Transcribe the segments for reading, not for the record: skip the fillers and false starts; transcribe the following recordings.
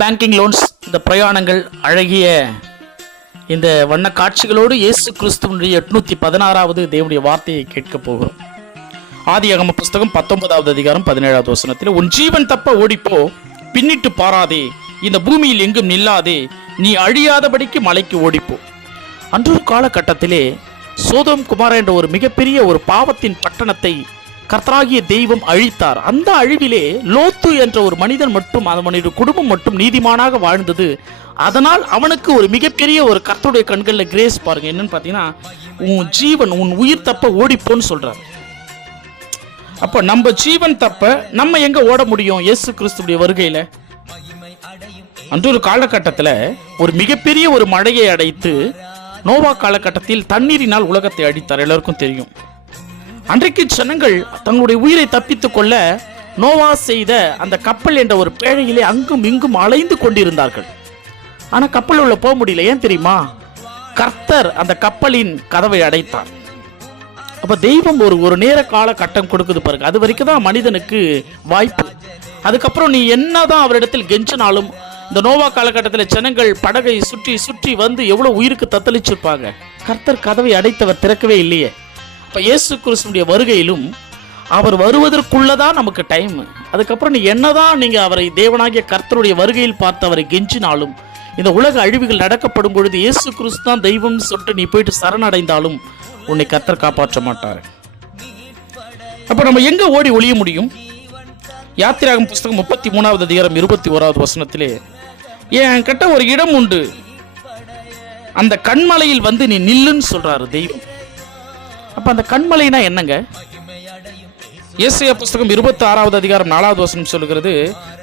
Banking loans, இந்த பிரயாணங்கள், அழகிய இந்த வண்ண காட்சிகளோடு இயேசு கிறிஸ்துவனுடைய 816வது தேவனுடைய வார்த்தையை கேட்க போகிறோம். ஆதியாகம புஸ்தகம் 19வது அதிகாரம் 17வது வசனத்தில், உன் ஜீவன் தப்ப ஓடிப்போ, பின்னிட்டு பாராதே, இந்த பூமியில் எங்கும் நில்லாதே, நீ அழியாதபடிக்கு மலைக்கு ஓடிப்போ. அன்றொரு காலகட்டத்திலே சோதோம் குமாரா என்ற ஒரு மிகப்பெரிய ஒரு பாவத்தின் பட்டணத்தை கர்த்தராகிய தெய்வம் அழித்தார். அந்த அழிவிலே லோத்து என்ற ஒரு மனிதன் மட்டும், அவனுடைய குடும்பம் மட்டும் நீதிமானாக வாழ்ந்தது. அதனால் அவனுக்கு ஒரு மிகப்பெரிய ஒரு கர்த்தருடைய கண்களில் கிரேஸ் பாருங்க. என்னன்னு பார்த்தீங்கன்னா, உன் ஜீவன், உன் உயிர் தப்ப ஓடிப்போன்னு சொல்றாரு. அப்போ நம்ம ஜீவன் தப்ப நம்ம எங்க ஓட முடியும்? இயேசு கிறிஸ்துடைய வருகையில. அன்றொரு காலகட்டத்தில் ஒரு மிகப்பெரிய ஒரு மழையை அடைத்து நோவா காலகட்டத்தில் தண்ணீரினால் உலகத்தை அழித்தார். எல்லாருக்கும் தெரியும். அன்றைக்கு ஜனங்கள் தங்களுடைய உயிரை தப்பித்துக் கொள்ள நோவா செய்த அந்த கப்பல் என்ற ஒரு பேழையிலே அங்கும் இங்கும் அலைந்து கொண்டிருந்தார்கள். ஆனா கப்பல் உள்ள போக முடியல. ஏன் தெரியுமா? கர்த்தர் அந்த கப்பலின் கதவை அடைத்தார். அப்ப தெய்வம் ஒரு நேர கால கட்டம் கொடுக்குது பாருங்க. அது வரைக்கும் தான் மனிதனுக்கு வாய்ப்பு. அதுக்கப்புறம் நீ என்னதான் அவரிடத்தில் கெஞ்சினாலும், இந்த நோவா காலகட்டத்தில் ஜனங்கள் படகை சுற்றி சுற்றி வந்து எவ்வளவு உயிருக்கு தத்தளிச்சிருப்பாங்க. கர்த்தர் கதவை அடைத்தவர் திறக்கவே இல்லையே. இப்போ இயேசு கிறிஸ்துடைய வருகையிலும் அவர் வருவதற்குள்ளதான் நமக்கு டைம். அதுக்கப்புறம் நீ என்னதான் நீங்க அவரை தேவனாகிய கர்த்தருடைய வருகையில் பார்த்து அவரை கெஞ்சினாலும், இந்த உலக அழிவுகள் நடக்கப்படும் பொழுது இயேசு கிறிஸ்து தான் தெய்வம் சொல்லிட்டு நீ போயிட்டு சரணடைந்தாலும் உன்னை கர்த்தர் காப்பாற்ற மாட்டார். அப்ப நம்ம எங்க ஓடி ஒளிய முடியும்? யாத்திராகம புஸ்தகம் 33வது அதிகாரம் 21வது வசனத்திலே, என் கிட்ட ஒரு இடம் உண்டு, அந்த கண்மலையில் வந்து நீ நில்லுன்னு சொல்றாரு தெய்வம். அப்ப அந்த கண்மலைனா என்னங்க? ஏசாயா புஸ்தகம் 26வது அதிகாரம் 4வது வசனம் சொல்லுகிறது,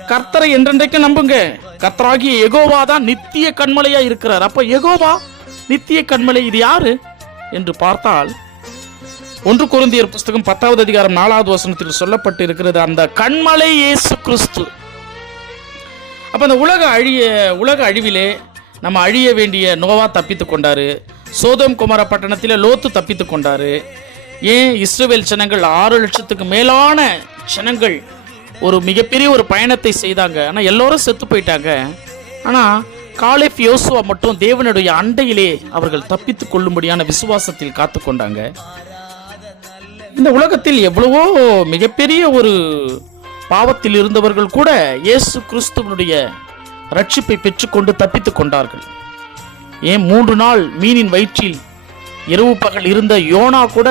கர்த்தரை என்றென்றைக்கு நம்புங்க, கர்த்தராகிய யெகோவா தான் நித்திய கண்மலையா இருக்கிறார். அப்ப யெகோவா நித்திய கண்மலை, இது யாரு என்று பார்த்தால் 1 கொரிந்தியர் புஸ்தகம் 10வது அதிகாரம் 4வது வசனத்தில் சொல்லப்பட்டு இருக்கிறது, அந்த கண்மலை இயேசு கிறிஸ்து. அப்ப அந்த உலக அழிவிலே நம்ம அழிய வேண்டிய நோவா தப்பித்து கொண்டாரு. சோதோம் குமாரா பட்டணத்தில் லோத்து தப்பித்து கொண்டாரு. ஏன் இஸ்ரவேல் ஜனங்கள் 6 லட்சத்துக்கு மேலான ஜனங்கள் ஒரு மிகப்பெரிய ஒரு பயணத்தை செய்தாங்க. ஆனால் எல்லோரும் செத்து போயிட்டாங்க. ஆனால் காலேப் யோசுவா மட்டும் தேவனுடைய அண்டையிலே அவர்கள் தப்பித்து கொள்ளும்படியான விசுவாசத்தில் காத்து கொண்டாங்க. இந்த உலகத்தில் எவ்வளவோ மிகப்பெரிய ஒரு பாவத்தில் இருந்தவர்கள் கூட இயேசு கிறிஸ்துவனுடைய ரட்சிப்பை பெற்றுக்கொண்டு தப்பித்து கொண்டார்கள். ஏன் 3 நாள் மீனின் வயிற்றில் இரவு பகல் இருந்த யோனா கூட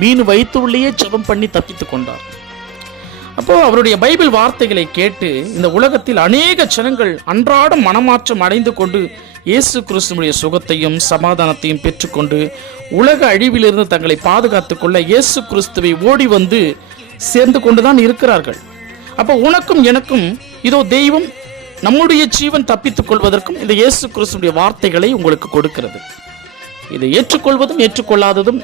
மீன் வயிற்றுள்ளேயே ஜெபம் பண்ணி தப்பித்து கொண்டார். அப்போ அவருடைய பைபிள் வார்த்தைகளை கேட்டு இந்த உலகத்தில் அநேக ஜனங்கள் அன்றாடம் மனமாற்றம் அடைந்து கொண்டு இயேசு கிறிஸ்துவுடைய சுகத்தையும் சமாதானத்தையும் பெற்றுக்கொண்டு உலக அழிவிலிருந்து தங்களை பாதுகாத்துக் கொள்ள இயேசு கிறிஸ்துவை ஓடி வந்து சேர்ந்து கொண்டுதான் இருக்கிறார்கள். அப்போ உனக்கும் எனக்கும் இதோ தெய்வம் நம்முடைய ஜீவன் தப்பித்துக் கொள்வதற்கும் இந்த இயேசு கிறிஸ்துடைய வார்த்தைகளை உங்களுக்கு கொடுக்கிறது. இதை ஏற்றுக்கொள்வதும் ஏற்றுக்கொள்ளாததும்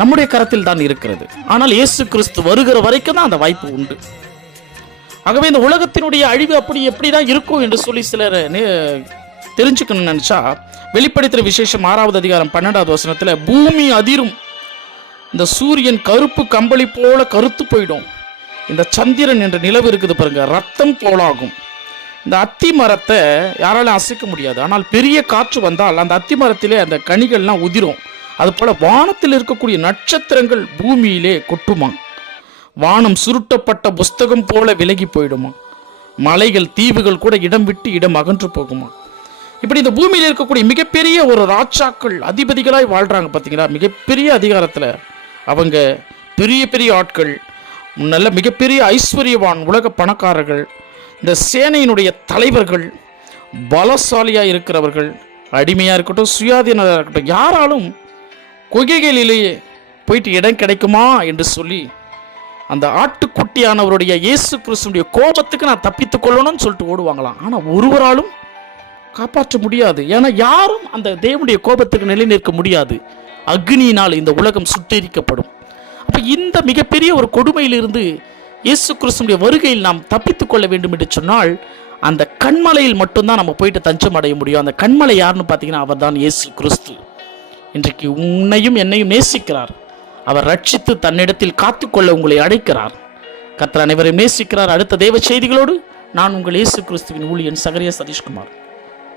நம்முடைய கரத்தில் தான் இருக்கிறது. ஆனால் இயேசு கிறிஸ்து வருகிற வரைக்கும் தான் அந்த வாய்ப்பு உண்டு. ஆகவே இந்த உலகத்தினுடைய அழிவு எப்படிதான் இருக்கும் என்று சொல்லி சிலர் தெரிஞ்சுக்கணும்னு நினைச்சா, வெளிப்படுத்துகிற விசேஷம் 6வது அதிகாரம் 12வது வசனத்துல, பூமி அதிரும், இந்த சூரியன் கருப்பு கம்பளி போல கருத்து போயிடும், இந்த சந்திரன் என்ற நிலவு இருக்குது பாருங்க, ரத்தம் போலாகும். இந்த அத்தி மரத்தை யாராலும் அசைக்க முடியாது. ஆனால் பெரிய காற்று வந்தால் அந்த அத்தி மரத்திலே அந்த கனிகள்லாம் உதிரும். அதுபோல வானத்தில் இருக்கக்கூடிய நட்சத்திரங்கள் பூமியிலே கொட்டுமா, வானம் சுருட்டப்பட்ட புஸ்தகம் போல விலகி போயிடுமா, மலைகள் தீவுகள் கூட இடம் விட்டு இடம் அகன்று போகுமா. இப்படி இந்த பூமியில் இருக்கக்கூடிய மிகப்பெரிய ஒரு ராஜாக்கள் அதிபதிகளாய் வாழ்றாங்க பார்த்தீங்களா. மிகப்பெரிய அதிகாரத்தில் அவங்க பெரிய பெரிய ஆட்கள், நல்ல மிகப்பெரிய ஐஸ்வர்யவான் உலக பணக்காரர்கள், இந்த சேனையினுடைய தலைவர்கள், பலசாலியாக இருக்கிறவர்கள், அடிமையாக இருக்கட்டும் சுயாதீனமாக இருக்கட்டும், யாராலும் குகைகளிலேயே போயிட்டு இடம் கிடைக்குமா என்று சொல்லி அந்த ஆட்டுக்குட்டியானவருடைய இயேசு கிறிஸ்துடைய கோபத்துக்கு நான் தப்பித்துக் கொள்ளணும்னு சொல்லிட்டு ஓடுவாங்களாம். ஆனால் ஒருவராலும் காப்பாற்ற முடியாது. ஏன்னா யாரும் அந்த தேவனுடைய கோபத்துக்கு நிலை நிற்க முடியாது. அக்னியினால் இந்த உலகம் சுட்டெரிக்கப்படும். அப்போ இந்த மிகப்பெரிய ஒரு கொடுமையிலிருந்து இயேசு கிறிஸ்துடைய வருகையில் நாம் தப்பித்துக் கொள்ள வேண்டும் என்று சொன்னால் அந்த கண்மலையில் மட்டும்தான் நம்ம போயிட்டு தஞ்சம் அடைய முடியும். அந்த கண்மலை யாருன்னு பார்த்தீங்கன்னா அவர் தான் இயேசு கிறிஸ்து. இன்றைக்கு உன்னையும் என்னையும் நேசிக்கிறார். அவர் ரட்சித்து தன்னிடத்தில் காத்துக்கொள்ள உங்களை அழைக்கிறார். கர்த்தர் அனைவரையும் நேசிக்கிறார். அடுத்த தேவ செய்திகளோடு நான் உங்கள் இயேசு கிறிஸ்துவின் ஊழியன் சகரியா சதீஷ்குமார்.